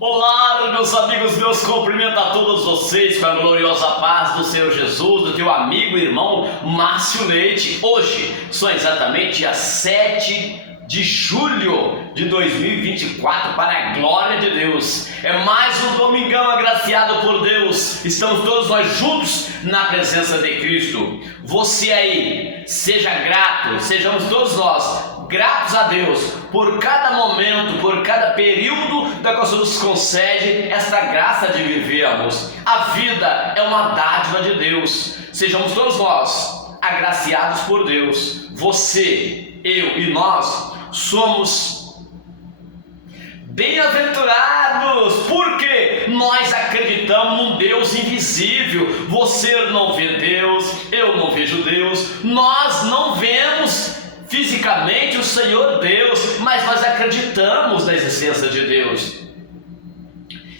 Olá, meus amigos, meus cumprimentos a todos vocês com a gloriosa paz do Senhor Jesus, do teu amigo e irmão Márcio Leite. Hoje são exatamente dia 7 de julho de 2024, para a glória de Deus. É mais um domingão agraciado por Deus. Estamos todos nós juntos na presença de Cristo. Você aí, seja grato, sejamos todos nós gratos a Deus por cada momento, por cada período da qual Deus nos concede esta graça de vivermos. A vida é uma dádiva de Deus. Sejamos todos nós agraciados por Deus. Você, eu e nós somos bem-aventurados, porque nós acreditamos num Deus invisível. Você não vê Deus, eu não vejo Deus, nós não vemos fisicamente o Senhor Deus, mas nós acreditamos na existência de Deus.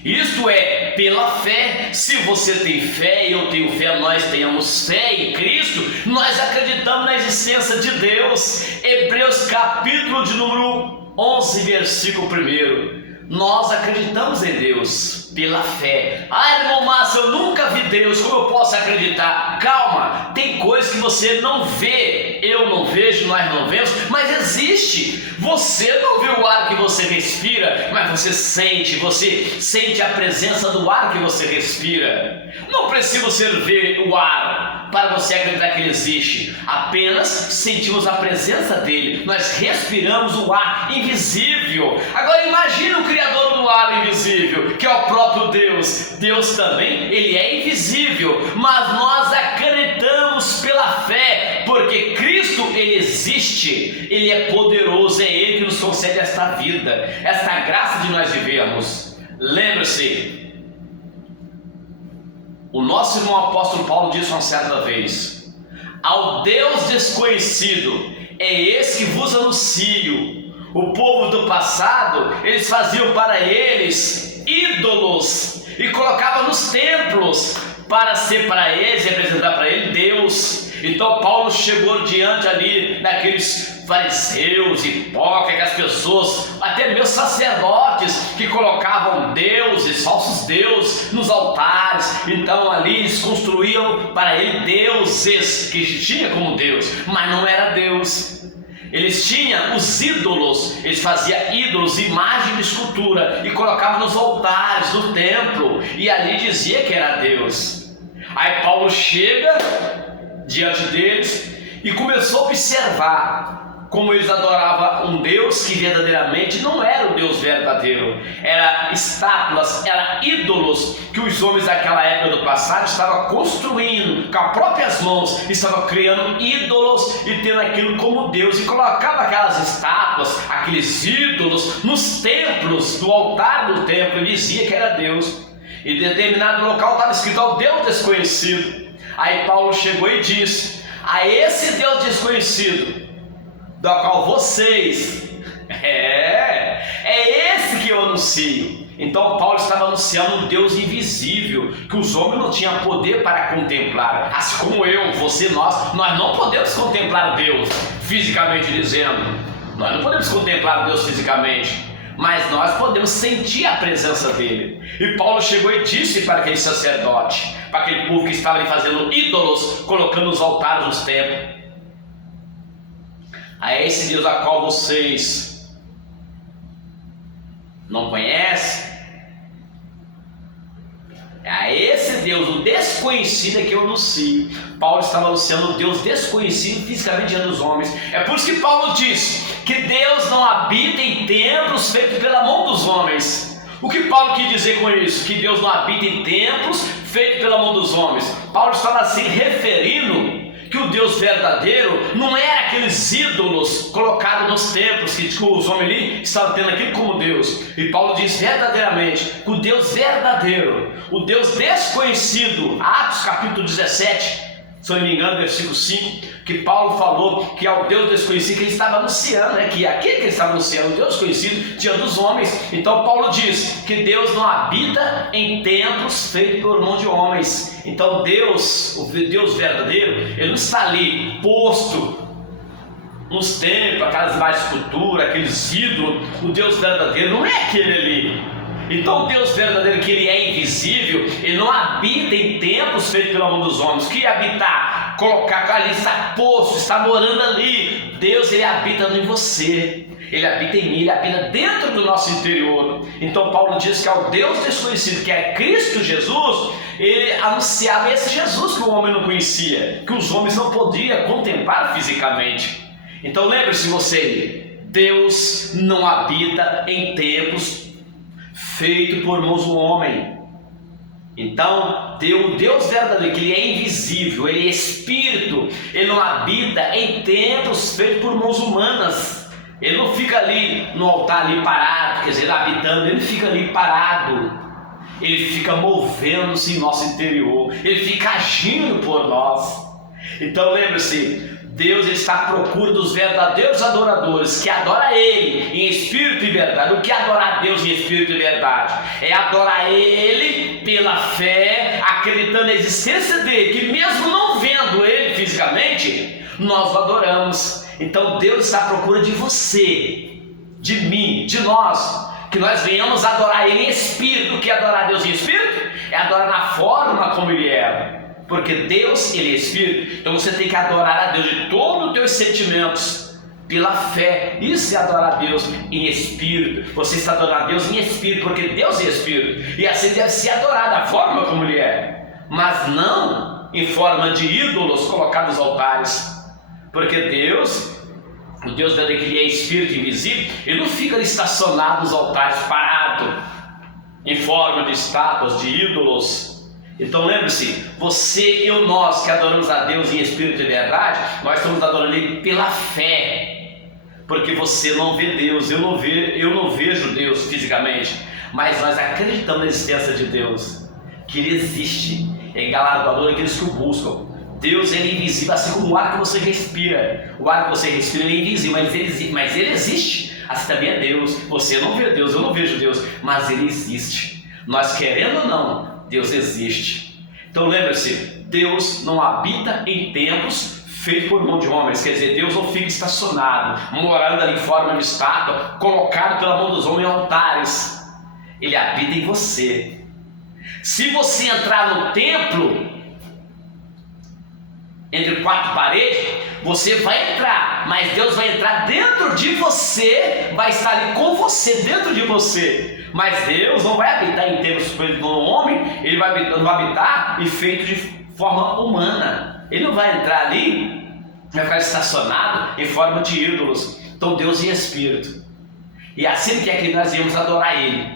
Isto é, pela fé. Se você tem fé, eu tenho fé, nós tenhamos fé em Cristo, nós acreditamos na existência de Deus. Hebreus capítulo de número 11, versículo 1. Nós acreditamos em Deus pela fé. Ah, irmão Márcio, eu nunca vi Deus, como eu posso acreditar? Calma, tem coisas que você não vê, eu não vejo, nós não vemos, mas existe. Você não vê o ar que você respira, mas você sente a presença do ar que você respira. Não precisa você ver o ar para você acreditar que ele existe, apenas sentimos a presença dele, nós respiramos o ar invisível. Agora imagine o Criador do ar invisível, que é o próprio Deus. Deus também, ele é invisível, mas nós acreditamos pela fé, porque Cristo, ele existe, ele é poderoso, é ele que nos concede esta vida, esta graça de nós vivermos. Lembre-se, o nosso irmão apóstolo Paulo disse uma certa vez: ao Deus desconhecido é esse que vos anuncio. O povo do passado, eles faziam para eles ídolos e colocavam nos templos para ser para eles e representar para ele Deus. Então Paulo chegou diante ali daqueles fariseus, hipócritas, pessoas, até mesmo sacerdotes, que colocavam deuses, falsos deuses nos altares. Então ali eles construíam para ele deuses que tinha como Deus, mas não era Deus. Eles tinham os ídolos, eles faziam ídolos, imagem de escultura, e colocavam nos altares do templo, e ali dizia que era Deus. Aí Paulo chega diante deles e começou a observar como eles adoravam um Deus que verdadeiramente não era o Deus verdadeiro. Era estátuas, era ídolos que os homens daquela época do passado estavam construindo com as próprias mãos, estavam criando ídolos e tendo aquilo como Deus, e colocavam aquelas estátuas, aqueles ídolos nos templos, do altar do templo, e dizia que era Deus. E em determinado local estava escrito ao Deus desconhecido. Aí Paulo chegou e disse: a esse Deus desconhecido, do qual vocês, é esse que eu anuncio. Então Paulo estava anunciando um Deus invisível, que os homens não tinham poder para contemplar. Assim como eu, você, nós não podemos contemplar Deus fisicamente dizendo. Nós não podemos contemplar Deus fisicamente, mas nós podemos sentir a presença dele. E Paulo chegou e disse para aquele sacerdote, para aquele povo que estava ali fazendo ídolos, colocando os altares nos templos: a esse Deus a qual vocês não conhecem, a esse Deus, o desconhecido, é que eu anuncio. Paulo estava anunciando o Deus desconhecido fisicamente diante dos homens. É por isso que Paulo diz que Deus não habita em templos feitos pela mão dos homens. O que Paulo quis dizer com isso? Que Deus não habita em templos feitos pela mão dos homens. Paulo estava se referindo que o Deus verdadeiro não era aqueles ídolos colocados nos templos que os homens ali estavam tendo aquilo como Deus. E Paulo diz verdadeiramente que o Deus verdadeiro, o Deus desconhecido, Atos capítulo 17, se eu não me engano, versículo 5, que Paulo falou que é o Deus desconhecido que ele estava anunciando, que aquele que ele estava anunciando, o Deus conhecido diante dos homens. Então Paulo diz que Deus não habita em templos feitos por mão de homens. Então Deus, o Deus verdadeiro, ele não está ali posto nos templos, aquelas imagens de escultura, aqueles ídolos. O Deus verdadeiro não é aquele ali. Então o Deus verdadeiro, que ele é invisível, ele não habita em templos feitos pela mão dos homens. Que habitar, colocar ali, está posto, está morando ali. Deus, ele habita em você, ele habita em mim, ele habita dentro do nosso interior. Então Paulo diz que ao Deus desconhecido, que é Cristo Jesus, ele anunciava esse Jesus que o homem não conhecia, que os homens não podiam contemplar fisicamente. Então lembre-se você, Deus não habita em templos feitos por mãos do homem. Então, Deus verdadeiro, que ele é invisível, ele é espírito, ele não habita em templos feitos por mãos humanas. Ele não fica ali no altar ali parado, quer dizer, habitando, ele fica ali parado. Ele fica movendo-se em nosso interior, ele fica agindo por nós. Então lembre-se, Deus está à procura dos verdadeiros adoradores, que adoram Ele em espírito e verdade. O que é adorar a Deus em espírito e verdade? É adorar Ele pela fé, acreditando na existência dEle, que mesmo não vendo Ele fisicamente, nós o adoramos. Então Deus está à procura de você, de mim, de nós, que nós venhamos adorar Ele em espírito. O que é adorar a Deus em espírito? É adorar na forma como Ele é. Porque Deus, ele é espírito. Então você tem que adorar a Deus de todos os teus sentimentos, pela fé. Isso é adorar a Deus em espírito. Você está adorando a Deus em espírito, porque Deus é espírito, e assim deve ser adorado da forma como ele é, mas não em forma de ídolos colocados nos altares. Porque Deus, o Deus que ele é espírito invisível, ele não fica ali estacionado nos altares, parado em forma de estátuas, de ídolos. Então lembre-se, você, eu, nós que adoramos a Deus em espírito e verdade, nós estamos adorando Ele pela fé. Porque você não vê Deus, eu não vejo Deus fisicamente, mas nós acreditamos na existência de Deus, que Ele existe. É galardoador aqueles que o buscam. Deus, ele é invisível, assim como o ar que você respira. O ar que você respira, ele é invisível, mas ele existe. Assim também é Deus. Você não vê Deus, eu não vejo Deus, mas Ele existe. Nós querendo ou não, Deus existe. Então lembre-se, Deus não habita em templos feitos por mão de homens. Quer dizer, Deus não fica estacionado, morando ali em forma de estátua, colocado pela mão dos homens em altares. Ele habita em você. Se você entrar no templo, entre quatro paredes, você vai entrar, mas Deus vai entrar dentro de você, vai estar ali com você, dentro de você. Mas Deus não vai habitar em templos feitos por um homem, Ele vai habitar e feito de forma humana. Ele não vai entrar ali, vai ficar estacionado em forma de ídolos. Então Deus é espírito, e assim quer que nós íamos adorar Ele,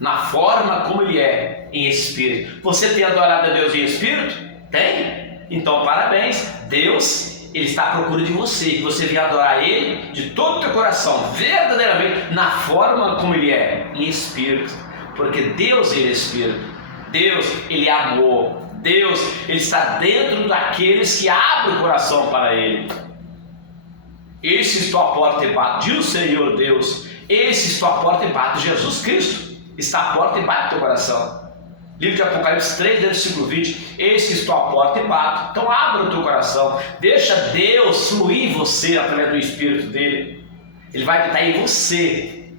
na forma como Ele é, em espírito. Você tem adorado a Deus em espírito? Tem? Então parabéns, Deus, Ele está à procura de você, que você venha adorar Ele de todo o teu coração, verdadeiramente, na forma como Ele é, em espírito. Porque Deus, Ele é espírito, Deus, Ele é amor, Deus, Ele está dentro daqueles que abrem o coração para Ele. Eis que estou à porta e bato, diz o Senhor Deus, eis que estou à porta e bato. Jesus Cristo está à porta e bate no teu coração. Livro de Apocalipse 3, versículo 20, eis que estou à porta e bato. Então abra o teu coração, deixa Deus fluir em você através do Espírito dele. Ele vai habitar em você.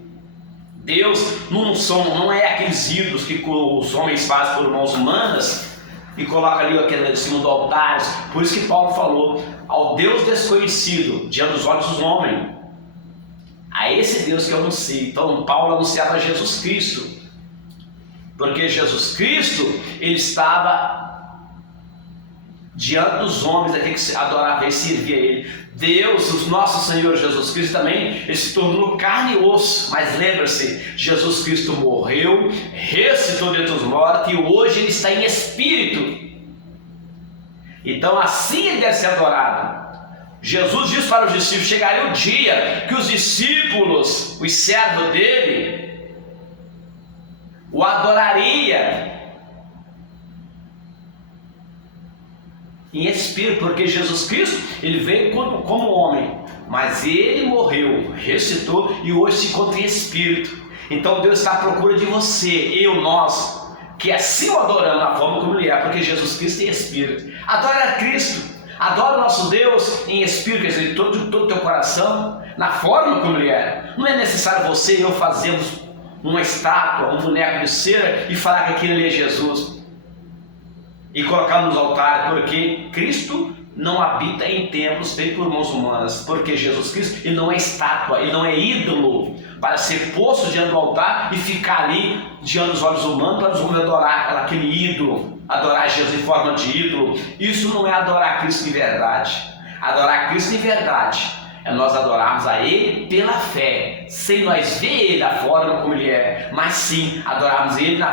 Deus não é aqueles ídolos que os homens fazem por mãos humanas e colocam ali aquele em cima do altar. Por isso que Paulo falou, ao Deus desconhecido diante dos olhos dos homens, a esse Deus que eu anuncio. Então Paulo anunciava Jesus Cristo, porque Jesus Cristo, ele estava diante dos homens, aquele que adorava e servia a Ele. Deus, o nosso Senhor Jesus Cristo também, ele se tornou carne e osso. Mas lembra-se, Jesus Cristo morreu, ressuscitou dentre os mortos e hoje ele está em espírito. Então assim ele deve ser adorado. Jesus disse para os discípulos, chegaria o dia que os discípulos, os servos dele, o adoraria em espírito, porque Jesus Cristo, ele veio como homem, mas ele morreu, ressuscitou e hoje se encontra em espírito. Então Deus está à procura de você, nós, que assim o adoramos na forma como ele é, porque Jesus Cristo é espírito. Adora a Cristo, adora o nosso Deus em espírito, quer dizer, de todo o teu coração, na forma como ele é. Não é necessário você e eu fazermos uma estátua, um boneco de cera e falar que aquilo ali é Jesus e colocar nos altares, porque Cristo não habita em templos feitos por mãos humanas, porque Jesus Cristo ele não é estátua, ele não é ídolo para ser posto diante do altar e ficar ali diante dos olhos humanos para os homens adorar aquele ídolo, adorar Jesus em forma de ídolo. Isso não é adorar Cristo de verdade. Adorar Cristo de verdade é nós adorarmos a Ele pela fé, sem nós ver Ele da forma como Ele é, mas sim adorarmos Ele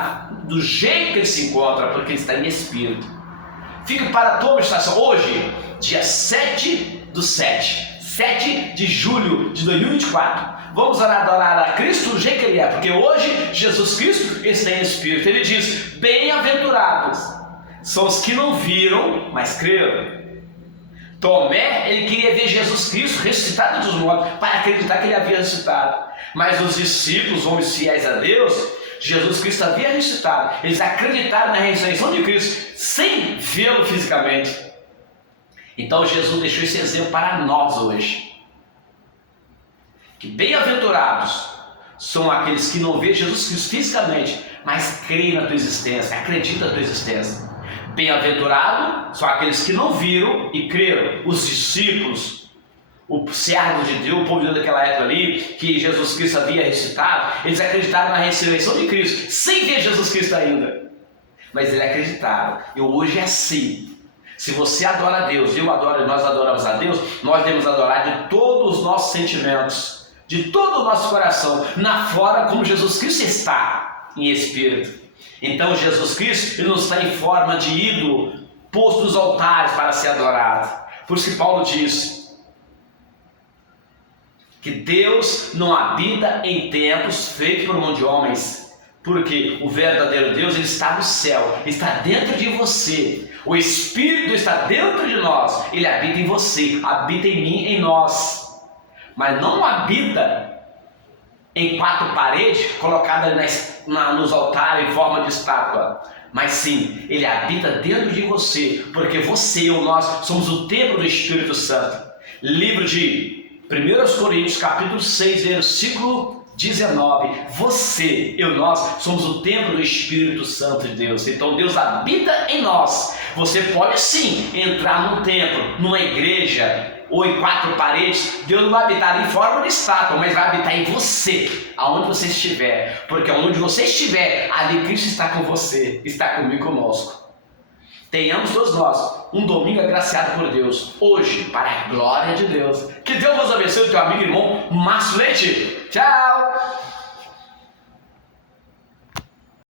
do jeito que Ele se encontra, porque Ele está em Espírito. Fica para a tua meditação hoje, dia 7 de julho de 2024. Vamos adorar a Cristo do jeito que Ele é, porque hoje Jesus Cristo está em Espírito. Ele diz: bem-aventurados são os que não viram, mas creram. Tomé, ele queria ver Jesus Cristo ressuscitado dos mortos, para acreditar que ele havia ressuscitado. Mas os discípulos, homens fiéis a Deus, Jesus Cristo havia ressuscitado. Eles acreditaram na ressurreição de Cristo, sem vê-lo fisicamente. Então Jesus deixou esse exemplo para nós hoje. Que bem-aventurados são aqueles que não veem Jesus Cristo fisicamente, mas creem na tua existência, acreditam na tua existência. Bem-aventurados são aqueles que não viram e creram. Os discípulos, o servo de Deus, o povo de Deus daquela época ali, que Jesus Cristo havia ressuscitado, eles acreditaram na ressurreição de Cristo, sem ver Jesus Cristo ainda. Mas eles acreditaram. E hoje é assim. Se você adora a Deus, eu adoro, nós adoramos a Deus, nós devemos adorar de todos os nossos sentimentos, de todo o nosso coração, na forma como Jesus Cristo está em espírito. Então Jesus Cristo ele não está em forma de ídolo posto nos altares para ser adorado. Por isso que Paulo diz que Deus não habita em templos feitos por mão de homens, porque o verdadeiro Deus ele está no céu, está dentro de você. O Espírito está dentro de nós, ele habita em você, habita em mim, em nós, mas não habita em 4 paredes, colocada nos altares em forma de estátua. Mas sim, ele habita dentro de você, porque você ou nós somos o templo do Espírito Santo. Livro de 1 Coríntios, capítulo 6, versículo 19. Você, eu, nós, somos o templo do Espírito Santo de Deus. Então Deus habita em nós. Você pode sim entrar num templo, numa igreja, ou em 4 paredes. Deus não vai habitar em forma de estátua, mas vai habitar em você, aonde você estiver, porque aonde você estiver, ali Cristo está com você, está comigo, conosco. Tenhamos todos nós um domingo agraciado por Deus, hoje, para a glória de Deus. Que Deus vos abençoe, teu amigo e irmão Márcio Leite. Tchau!